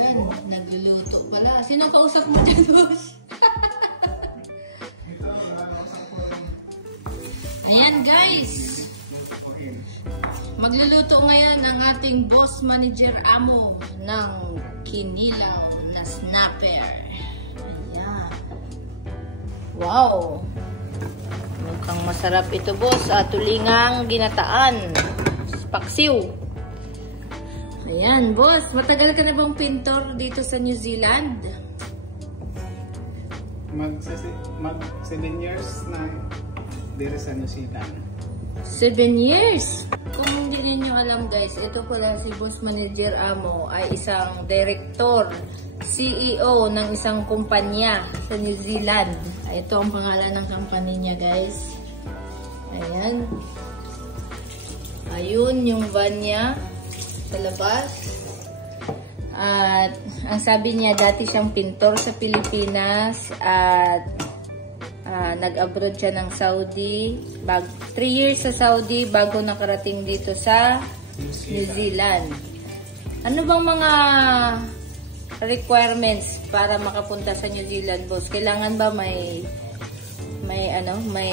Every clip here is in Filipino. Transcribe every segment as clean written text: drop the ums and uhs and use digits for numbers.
Ayan, nagluluto pala. Sino kausap mo dyan, boss? Ayan, guys. Magluluto ngayon ang ating boss manager amo ng kinilaw na snapper. Ayan. Wow. Mukhang masarap ito, boss. Tulingang ginataan. Paksiw. Ayan, boss. Matagal ka na bang pintor dito sa New Zealand? Mag 7 years na dito sa New Zealand. 7 years? Kung hindi ninyo alam, guys, ito pala si Boss Manager Amo ay isang director, CEO ng isang kumpanya sa New Zealand. Ito ang pangalan ng company niya, guys. Ayan. Ayun yung van niya sa labas. At ang sabi niya, dati siyang pintor sa Pilipinas at nag-abroad siya ng Saudi. 3 years sa Saudi bago nakarating dito sa New Zealand. Ano bang mga requirements para makapunta sa New Zealand, boss? Kailangan ba may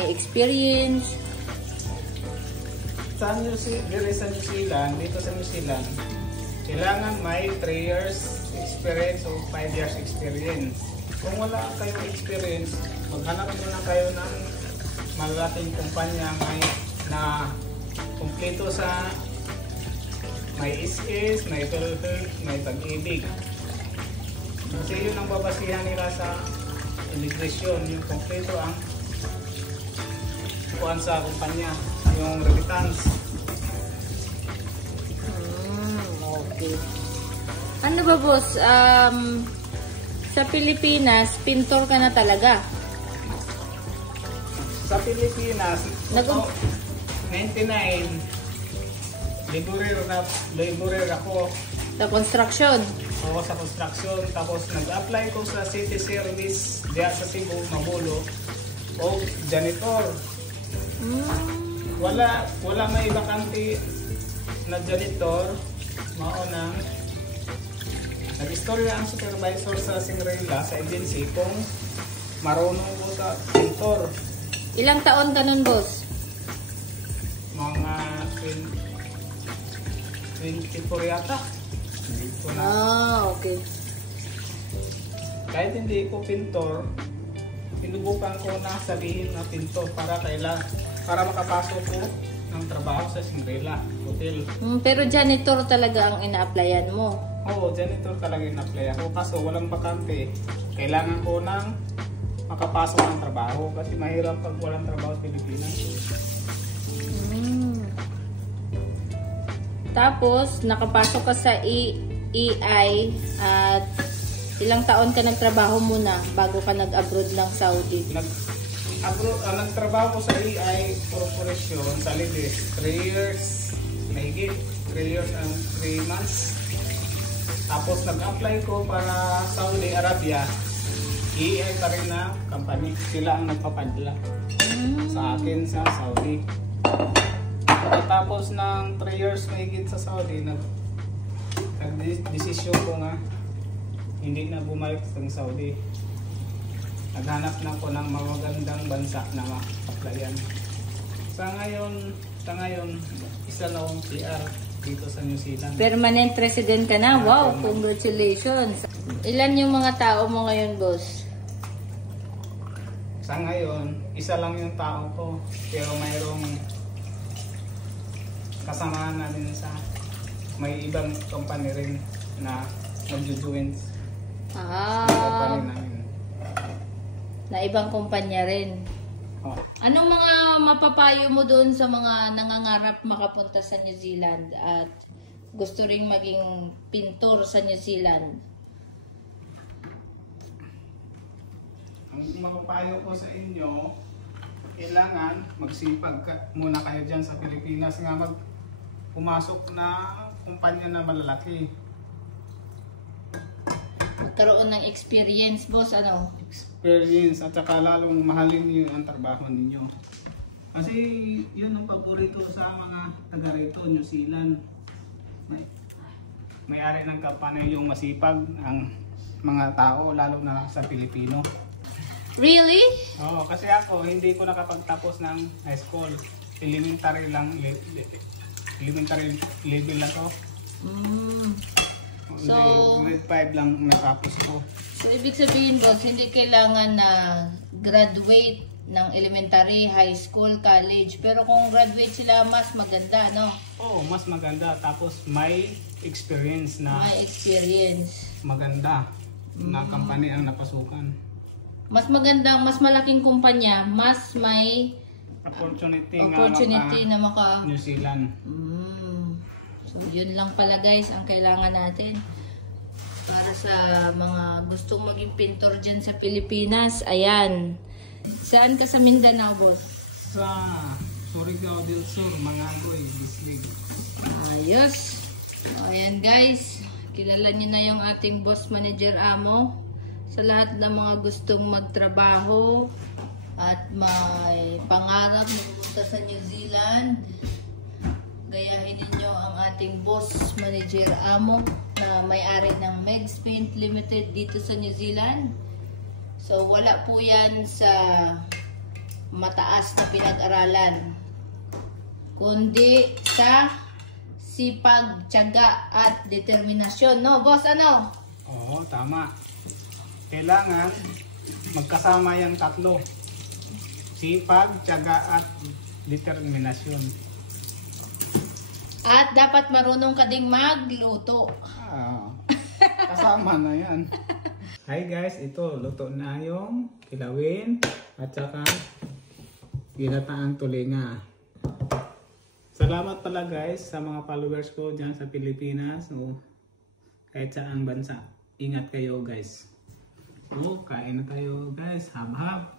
experience? Sa New Zealand, dito sa New Zealand, kailangan may 3 years experience o 5 years experience. Kung wala kayong experience, maghanap muna kayo ng malaking kumpanya na kumpleto sa may SS, may PhilHealth, may Pag-ibig. Kasi yun ang babasihan nila sa immigration, yung kumpleto ang kuhaan sa kumpanya, yung remittance. Okay. Ano ba, boss? Sa Pilipinas, pintor ka na talaga? Sa Pilipinas, 99, laborer ako. Sa construction? Oo, sa construction. Tapos nag-apply ko sa city service diya sa Cebu, Mabulo. O janitor. Wala may bakante na janitor. Maunang nag-istorya ang supervisor sa Singrela sa agency kung marunong ko sa pintor. Ilang taon ka nun, boss? Mga 24 yata. Okay. Kahit hindi ko pintor, pinubukan ko na sabihin na pintor para makapasok ko ng trabaho sa Singrela Hotel. Pero janitor talaga ang ina-applyan mo? Oo, janitor talaga in-apply ako. Kaso walang bakante. Kailangan ko ng makapasok ng trabaho kasi mahirap pag walang trabaho sa Pilipinas. Tapos, nakapasok ka sa EI at ilang taon ka nagtrabaho muna bago ka nag-abroad ng Saudi? Nagtrabaho ko sa EI Corporation sa Libis. 3 years, mahigit. 3 years and 3 months. Tapos nag-apply ko para Saudi Arabia. EI pa rin na company. Sila ang nagpapadala sa akin sa Saudi. Tapos ng 3 years mahigit sa Saudi, nag-desisyon ko nga hindi na bumalik sa Saudi. Naghanap na ko ng magagandang bansa na ma-applyan. Sa ngayon, isa na akong PR dito sa New Zealand. Permanent resident ka na? Wow, congratulations! Ilan yung mga tao mo ngayon, boss? Sa ngayon, isa lang yung tao ko. Pero mayroong kasamahan na din sa may ibang company rin na nag-join sa company namin. Na ibang kumpanya rin. Oh. Anong mga mapapayo mo doon sa mga nangangarap makapunta sa New Zealand at gusto ring maging pintor sa New Zealand? Ang mapapayo ko sa inyo, kailangan magsipag muna kayo dyan sa Pilipinas nga pumasok na kumpanya na malalaki. Magkaroon ng experience, boss, ano? Experience at saka lalong mahalin niyo ang trabaho ninyo. Kasi yun ang paborito sa mga taga rito, New Zealand. may-ari ng kampanya yung masipag ang mga tao, lalo na sa Pilipino. Really? Oo, kasi ako hindi ko nakapagtapos ng high school. Elementary level lang to. So, grade 5 lang natapos ko. So, ibig sabihin, boss, hindi kailangan na graduate ng elementary, high school, college. Pero kung graduate sila, mas maganda, no? Oo, mas maganda. Tapos may experience na May experience. maganda na company ang napasukan. Mas magandang, mas malaking kumpanya, mas may Opportunity na maka New Zealand. So, yun lang pala guys ang kailangan natin para sa mga gustong maging pintor dyan sa Pilipinas. Ayan. Saan ka sa Mindanao, boss? Sa Surigao del Sur, Mangagoy, Bislig. Ayos. So, ayan guys. Kilala niyo na yung ating boss manager Amo. Sa lahat ng mga gustong magtrabaho at may pangarap na pumunta sa New Zealand, gayahin ninyo ang ating boss manager Amo na may-ari ng Megs Paint Limited dito sa New Zealand. So wala po yan sa mataas na pinag-aralan, kundi sa sipag, tiyaga at determinasyon. No, boss, ano? Oo, tama. Kailangan magkasama yung tatlo. Sipag, tiyaga at determinasyon. At dapat marunong ka ding magluto. Kasama na yan. Hi guys, ito luto na yung kilawin at saka ginataang tulinga. Salamat pala guys sa mga followers ko dyan sa Pilipinas o kahit saang bansa. Ingat kayo guys. So, kain na tayo guys. Hab-hab.